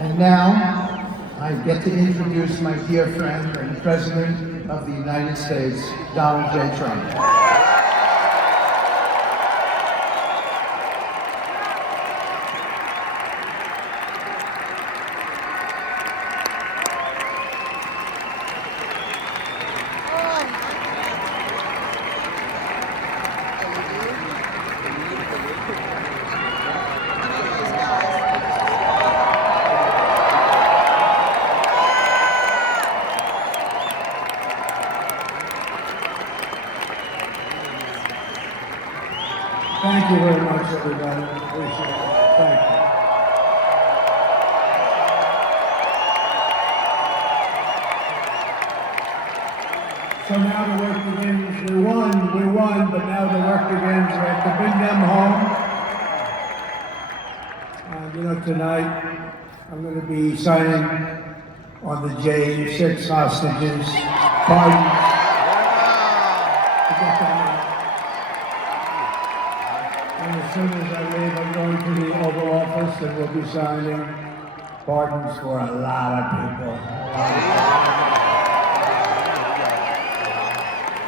And now, I get to introduce my dear friend and President of the United States, Donald J. Trump. Thank you very much, everybody. Appreciate it. Thank you. So now the work begins. We won, but now the work begins. We have to bring them home. Tonight I'm going to be signing on the J6 hostages. Pardons. And as soon as I leave, I'm going to the Oval Office and we'll be signing pardons for a lot of people.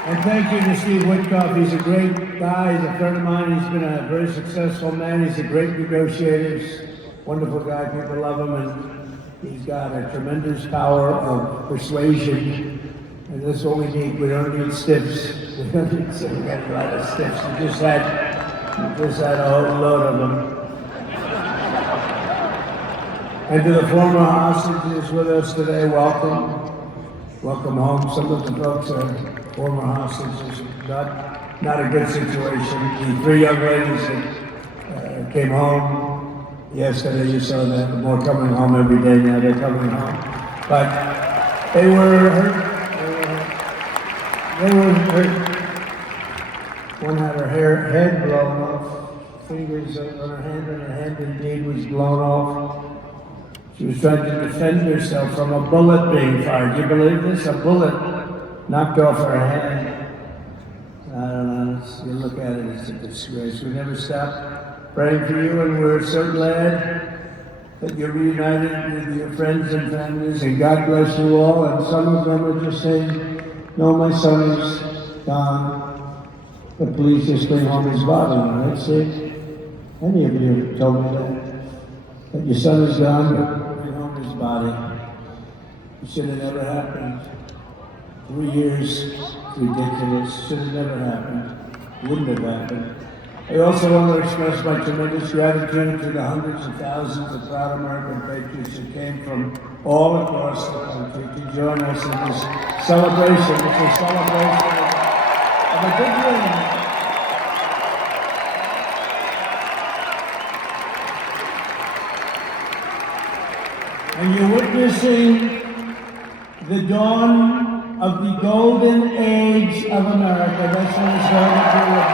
And thank you to Steve Witkoff. He's a great guy. He's a friend of mine. He's been a very successful man. He's a great negotiator. He's a wonderful guy. People love him. And he's got a tremendous power of persuasion. And that's what we need. We don't need stiffs. We don't need stiffs. We got a lot of stiffs. We just had a whole load of them. And to the former hostages with us today, welcome. Welcome home. Some of the folks are former hostages. Not a good situation. The 3 young ladies that came home yesterday, you saw that. More coming home every day now. They're coming home. But they were hurt. They were hurt. One had her head blown off, fingers on her hand, and her hand indeed was blown off. She was trying to defend herself from a bullet being fired. Do you believe this? A bullet knocked off her hand. I don't know, you look at it, it's a disgrace. We never stop praying for you, and we're so glad that you're reunited with your friends and families, and God bless you all. And some of them are just saying, no, my son is gone. The police just bring home his body, right? See? Any of you told me that your son is gone, but bring home his body. It should have never happened. 3 years, ridiculous. Should have never happened. Wouldn't have happened. I also want to express my tremendous gratitude to the hundreds of thousands of proud American patriots who came from all across the country to join us in this celebration. It's a celebration of a big win. And you're witnessing the dawn of the golden age of America. That's what it's going to do.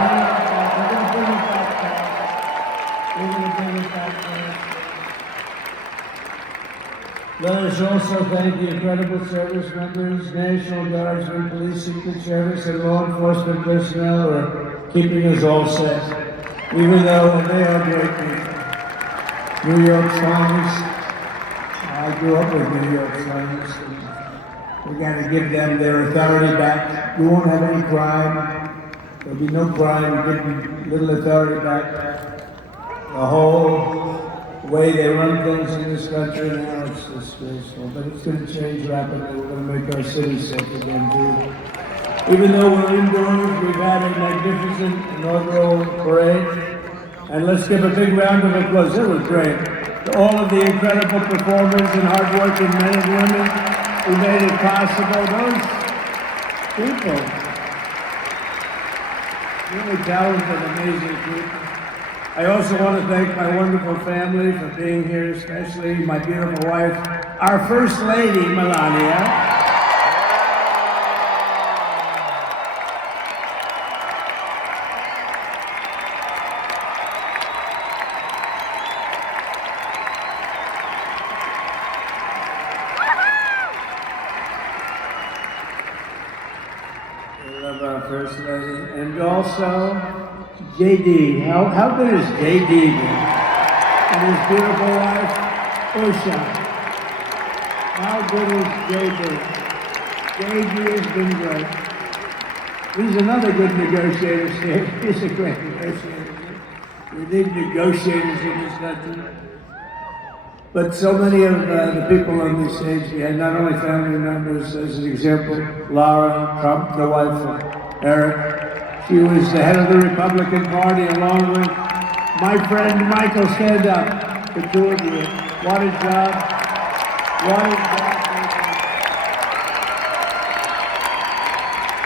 We're going to bring it back. We're going to bring it back. Let us also thank the incredible service members, National Guardsmen, Police Secret Service, and law enforcement personnel who are keeping us all safe, even though they are great people. New York Times. I grew up with New York Times. We got to give them their authority back. We won't have any crime. There'll be no crime. We give them little authority back. The whole way they run things in this country now, it's disgraceful. But it's going to change rapidly. We're going to make our city safe again, too. Even though we're indoors, we've had a magnificent inaugural parade. And let's give a big round of applause. It was great. To all of the incredible performers and hardworking men and women who made it possible. Those people, really talented, amazing people. I also want to thank my wonderful family for being here, especially my beautiful wife, our First Lady, Melania. Of our First Lady, and also JD. How good is JD been? And his beautiful wife, Usha. How good is JB? JB has been great. He's another good negotiator, Steve. He's a great negotiator. We need negotiators in this country. But so many of the people on this stage, we had not only family members, as an example, Laura Trump, the wife of Eric. She was the head of the Republican Party along with my friend Michael. Stand up, the two of you. What a job. What a job.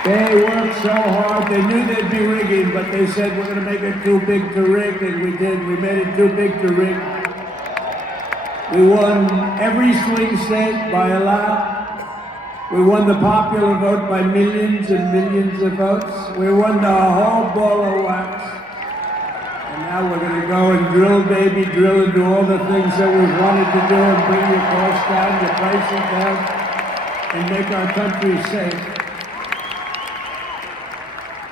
They worked so hard. They knew they'd be rigging, but they said, we're going to make it too big to rig, and we did. We made it too big to rig. We won every swing state by a lot. We won the popular vote by millions and millions of votes. We won the whole ball of wax. And now we're going to go and drill, baby, drill and do all the things that we've wanted to do and bring your costs down, your prices down, and make our country safe.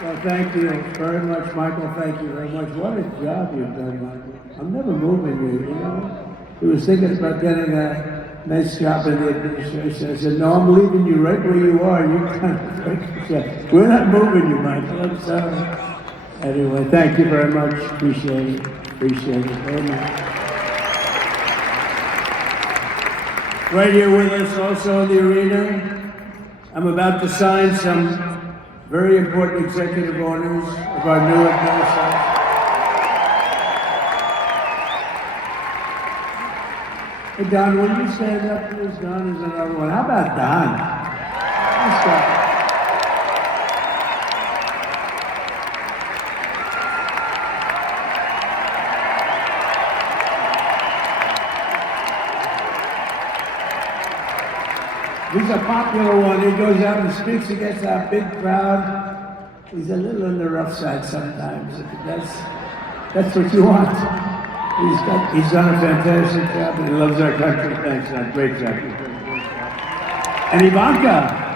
Well, thank you very much, Michael. Thank you very much. What a job you've done, Michael. I'm never moving you, you know. He was thinking about getting a nice job in the administration. I said, no, I'm leaving you right where you are. You kind of, we're not moving you, Michael. I'm sorry. Anyway, thank you very much. Appreciate it. Appreciate it very much. Right here with us also in the arena, I'm about to sign some very important executive orders of our new administration. Hey, Don, will you stand up, please? Don is another one. How about Don? Let's go. He's a popular one. He goes out and speaks against our big crowd. He's a little on the rough side sometimes. That's what you want. He's done a fantastic job, and he loves our country. Thanks, man. Great job. And Ivanka.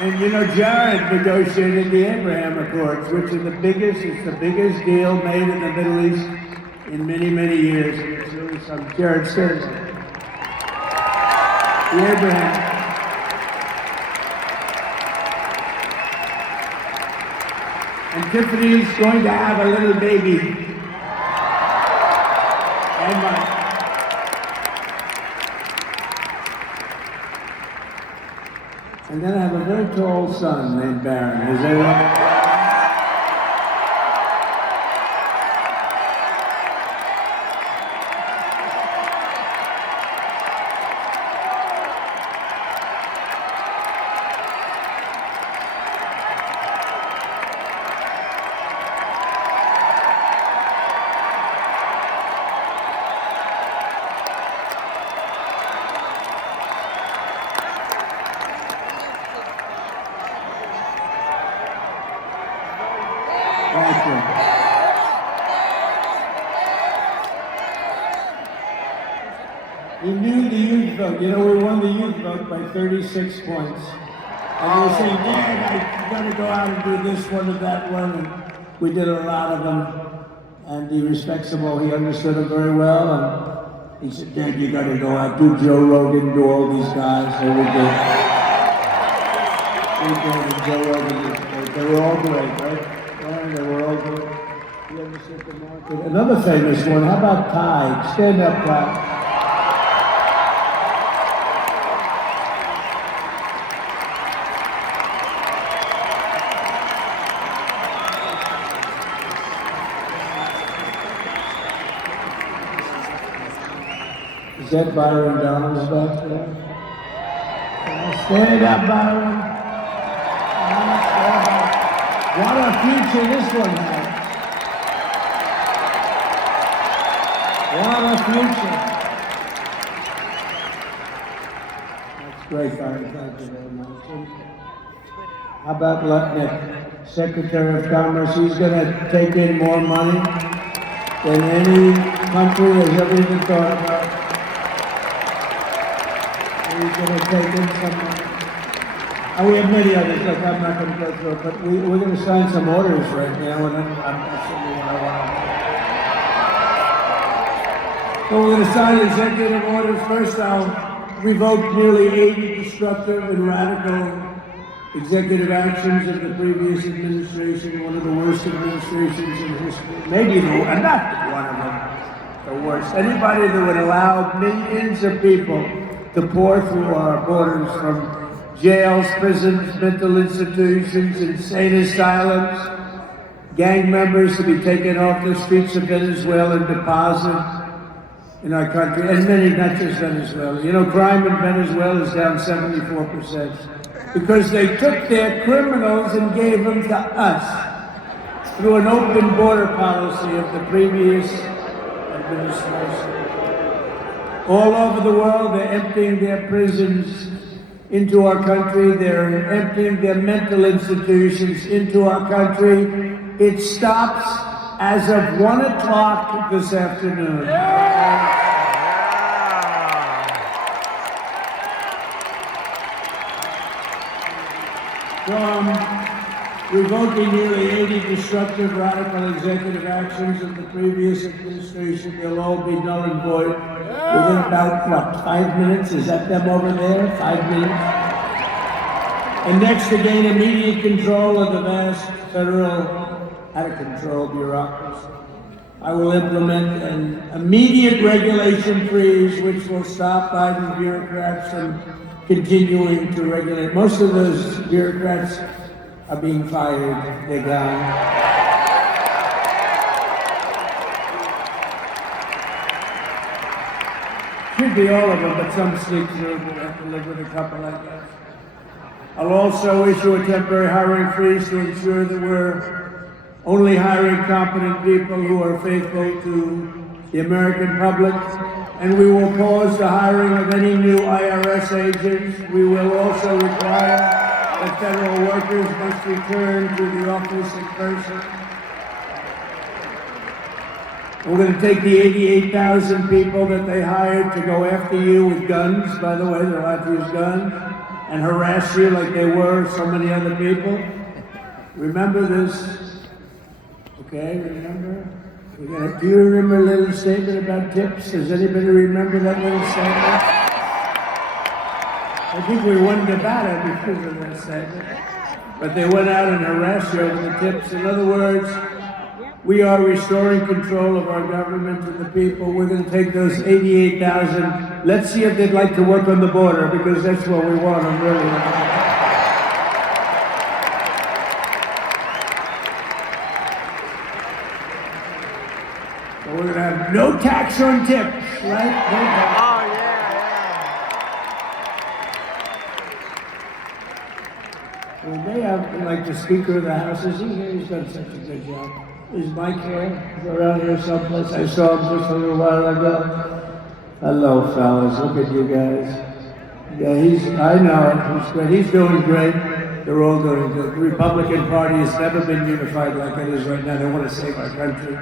And you know, Jared negotiated the Abraham Accords, which are it's the biggest deal made in the Middle East in many, many years. And it's really some Jared says the Abraham. And Tiffany's going to have a little baby. And Mike. And then I have a very tall son named Baron. Is that right? Thank you. We knew the youth vote. You know, we won the youth vote by 36 points. And they were saying, yeah, you gotta go out and do this one and that one. And we did a lot of them. And he respects them all. He understood them very well. And he said, Dad, you gotta go out, do Joe Rogan, do all these guys. So we did. We did, and Joe Rogan. They were all great, right? They were all good. You ever sit the market? Another famous one, how about Ty? Stand up, Ty. Is that Byron Donalds back there? Stand up, Byron. What a future this one has. What a future. That's great, Byron. Thank you very much. How about Lutnick, Secretary of Commerce? He's going to take in more money than any country has ever even thought about. He's going to take in some money. And we have many others. Look, I'm not going to go through it, but we're going to sign some orders right now, and that's certainly what I want to do. So we're going to sign executive orders. First, I'll revoke nearly 80 destructive and radical executive actions of the previous administration, one of the worst administrations in history. Maybe not one of them, the worst. Anybody that would allow millions of people to pour through our borders from jails, prisons, mental institutions, insane asylums, gang members to be taken off the streets of Venezuela and deposited in our country, and many, not just Venezuela. You know, crime in Venezuela is down 74% because they took their criminals and gave them to us through an open border policy of the previous administration. All over the world, they're emptying their prisons into our country. They're emptying their mental institutions into our country. It stops as of 1 o'clock this afternoon. From revoking nearly 80 destructive, radical executive actions of the previous administration, they'll all be null and void within about, 5 minutes? Is that them over there? 5 minutes? And next, to gain immediate control of the vast federal, out-of-control bureaucracy, I will implement an immediate regulation freeze which will stop Biden bureaucrats from continuing to regulate. Most of those bureaucrats are being fired. They're gone. Should be all of them, but some sneak through. We'll have to live with a couple, I guess. I'll also issue a temporary hiring freeze to ensure that we're only hiring competent people who are faithful to the American public. And we will pause the hiring of any new IRS agents. We will also require that federal workers must return to the office in person. We're going to take the 88,000 people that they hired to go after you with guns. By the way, they're allowed to use guns and harass you like they were so many other people. Remember this. Okay, remember? Do you remember a little statement about tips? Does anybody remember that little statement? I think we won Nevada because of that statement. But they went out and harassed you over the tips. In other words, we are restoring control of our government and the people. We're going to take those 88,000. Let's see if they'd like to work on the border, because that's what we want them really. We're going to have no tax on tips, right? No tax. Oh, yeah. Well, they have, like the Speaker of the House, is he here? He's done such a good job. Is Mike here? He's around here someplace. I saw him just a little while ago. Hello, fellas. Look at you guys. Yeah, I know it. He's great. He's doing great. They're all doing good. The Republican Party has never been unified like it is right now. They want to save our country.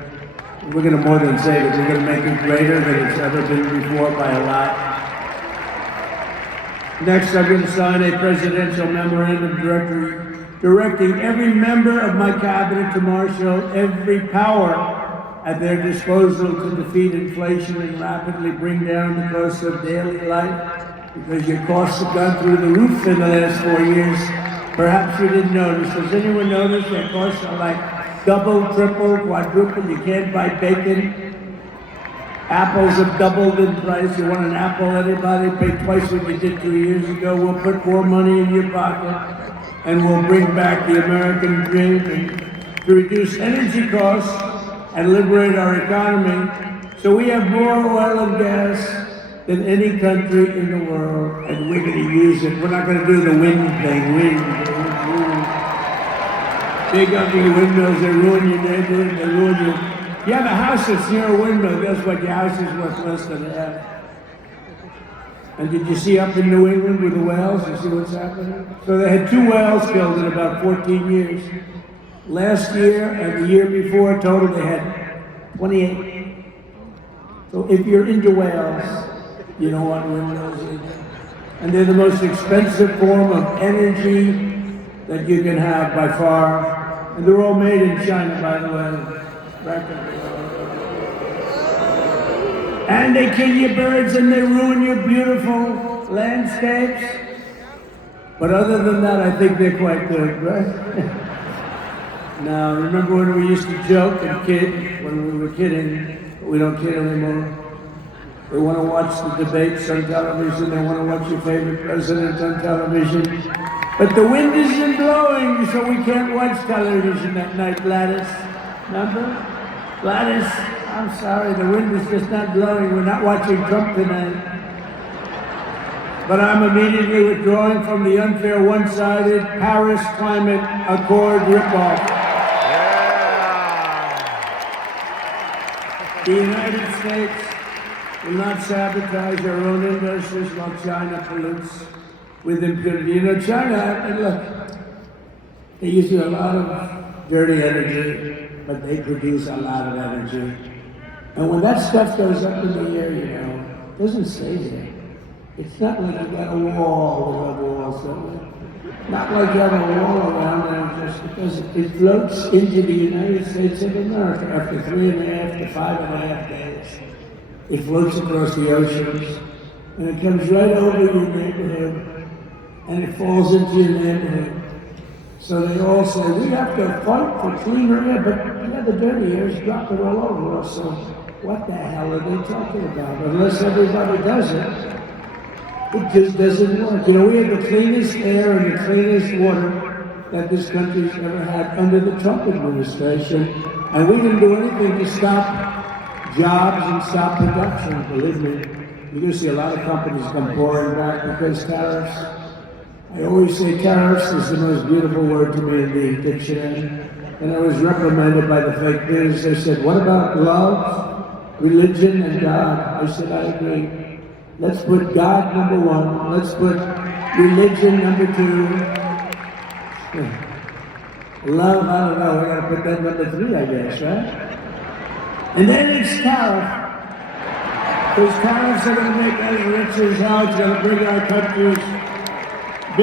We're going to more than save it. We're going to make it greater than it's ever been before by a lot. Next, I'm going to sign a presidential memorandum directing every member of my cabinet to marshal every power at their disposal to defeat inflation and rapidly bring down the cost of daily life, because your costs have gone through the roof in the last 4 years. Perhaps you didn't notice. Does anyone notice their costs are like double, triple, quadruple? You can't buy bacon. Apples have doubled in price. You want an apple, anybody? Pay twice what you did 2 years ago. We'll put more money in your pocket, and we'll bring back the American dream to reduce energy costs and liberate our economy. So we have more oil and gas than any country in the world, and we're going to use it. We're not going to do the wind thing. Wind. Big ugly windows, they ruin your neighborhood, they ruin your... You have a house that's near a window, guess what? Your house is worth less than that. And did you see up in New England with the whales? You see what's happening? So they had 2 whales killed in about 14 years. Last year and the year before, total they had 28. So if you're into whales, you don't want windows either. And they're the most expensive form of energy that you can have by far. And they're all made in China, by the way. Practically. And they kill your birds and they ruin your beautiful landscapes. But other than that, I think they're quite good, right? Now, remember when we used to joke and kid, when we were kidding, but we don't kid anymore. They want to watch the debates on television, they want to watch your favorite president on television. But the wind isn't blowing, so we can't watch television at night, Gladys. Remember? Gladys, I'm sorry, the wind is just not blowing. We're not watching Trump tonight. But I'm immediately withdrawing from the unfair, one-sided Paris Climate Accord ripoff. The United States will not sabotage our own industries while China pollutes with impunity. You know, China, and look, they use a lot of dirty energy, but they produce a lot of energy. And when that stuff goes up in the air, you know, it doesn't stay there. It's not like you got a wall with other walls, don't you? Not like you have a wall around there just because it floats into the United States of America after 3.5 to 5.5 days. It floats across the oceans and it comes right over your neighborhood and it falls into your neighborhood. So they all say, we have to fight for cleaner air, but yeah, the dirty air is dropping all over us, so what the hell are they talking about? Unless everybody does it. It just doesn't work. You know, we have the cleanest air and the cleanest water that this country's ever had under the Trump administration. And we didn't do anything to stop jobs and stop production, believe me. You're going to see a lot of companies come pouring back because tariffs. I always say tariffs is the most beautiful word to me in the dictionary. And I was reprimanded by the fake news. They said, what about love, religion, and God? I said, I agree. Let's put God number one. Let's put religion number two. Love, I don't know. We got to put that number three, I guess, right? And then it's tariff. Those tariffs are going to make us rich as hell. It's going to bring our countries